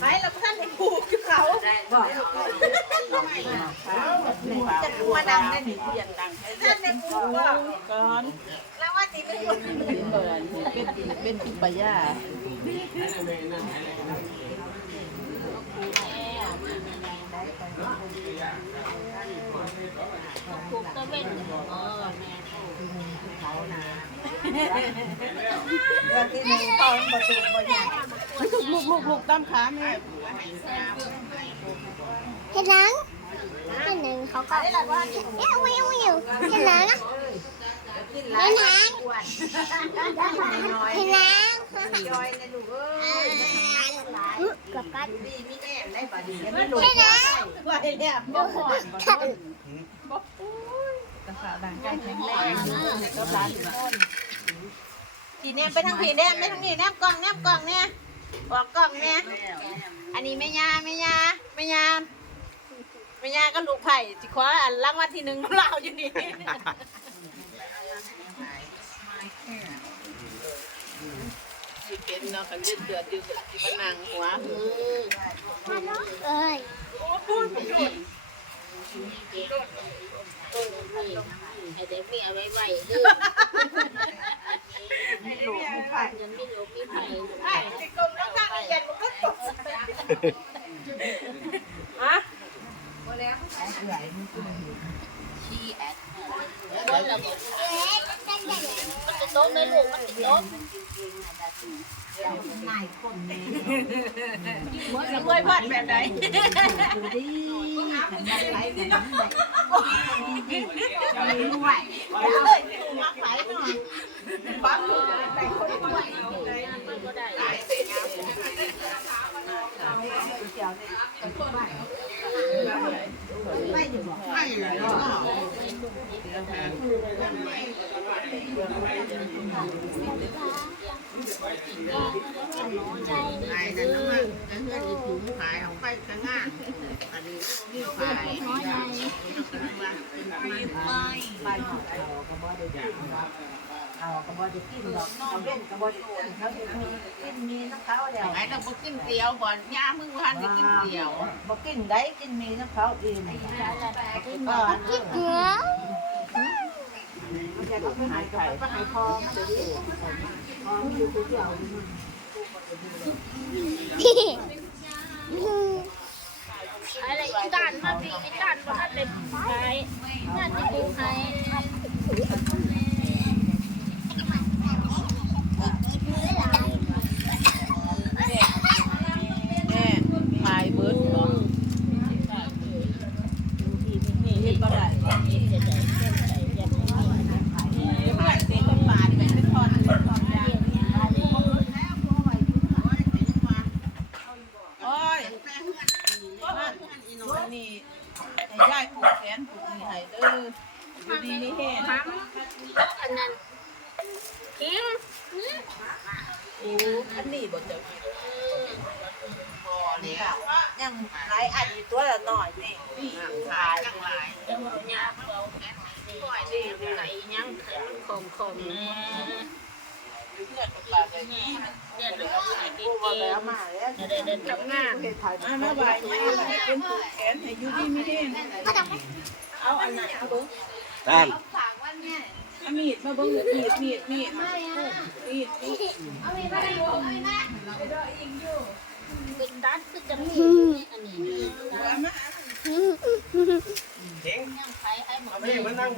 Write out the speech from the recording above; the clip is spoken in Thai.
ไปแล้วท่านไปผูกอยู่เขาจะมาดังได้หนึ่งเพียงดังท่านในผูกก็ก่อนแล้วว่าตีไม่หมดเป็นเป็นเป็นปยาผูกตะเวนเออแม่ วันที่หนึ่งตอนประตูบ่ใหญ่ลูกลูกลูกลูกตามขาแม่เห็นหนังเห็นหนังเขาก็เอ้ยวิววิวเห็นหนังนะเห็นหนังเห็นหนังจอยในลูกเอ้ยกับกันดีมีแม่ได้บ่ดีเห็นหนั งว่าเนี่ยบ่พอกันทีแนมไปทางผีแนมไปทางนี้แนมกล้องแนมกล้องเนี่ยบอกกล้องเนี่ยอันนี้แม่ยาแม่ยาแม่ยาแม่ยาก็ลูกไผ่จิขออันรางวัลที่หนึ่งเราอยู่นี่เป็นเนาะคันเลือดเดือดอยู่ที่มันนั่งหัวเอ้ย ให้เด็กมีเอาไว้ไว้เด้อลูกไผ่ยังมีลูกมีไผ่ไผ่ติกลมต้องทางเรียนมันก็ตกฮะชีแอดว่าระบบมันจะโต๊ะในลูกมันจะโต๊ะจะกล้วยพอดแบบไหน เลยมักไผ่หน่อยปั๊บแต่คนป่วยมันก็ได้ไม่อยู่ไม่อยู่ขาย แต่น้ำมันแต่เพื่อนอีถุงขายเอาไปข้างหน้าอันนี้นี่ขายเอากระบอกจะกินดอกเอาเล่นกระบอกจะกินเขาจะมีกินมีน้ำเขาแล้วขายเราบ่กินเกลียวบ่อนย่ามึงวันได้กินเกลียวบอกกินได้กินมีน้ำเขาอิ่มก็คิดเหนือแกก็ไป หายไข่ไปหายทองจะดีทองอยู่ตัวเดียวอะไรอีกานมาปีอีกานบ่ทันได้ขายน่าจะดูให้แม่ขายเบิดบ่เห็นบ่ได้ ขายสิคนบาทเป็นทอนเป็นทอนยางโอ้ยมาอีหน่อยนี่ให้ยายผูกแขนผูกนี่ให้เด้ออยู่ดีนี่แห้งอันนั้นทิ้งโอ้อันนี้บ่เจ้าบ่นี่ยยังหลายอันตัวละหน่อยนี่ขายทั้งหลายจังหวะยาเขาปล่อยนี่ไก่ยังให้มันคมคมๆนะเพื่อนกับปาเลยนี่เดี๋ยวดูไอ้เก๋มา แล้วมาแล้วทำงานมามาบ่ายมาเป็นผูกแขนให้ยูดี้ไม่แห้เอาอันนั้นเอาดูนั่นอามีดมาบิ้งมีดมีดมีดมีดมีดเอามีดมาดูมีดมาดูอีกอยู่เป็นดัดคือจะมีดอันนี้มาเจ๋งเอาไปให้หมด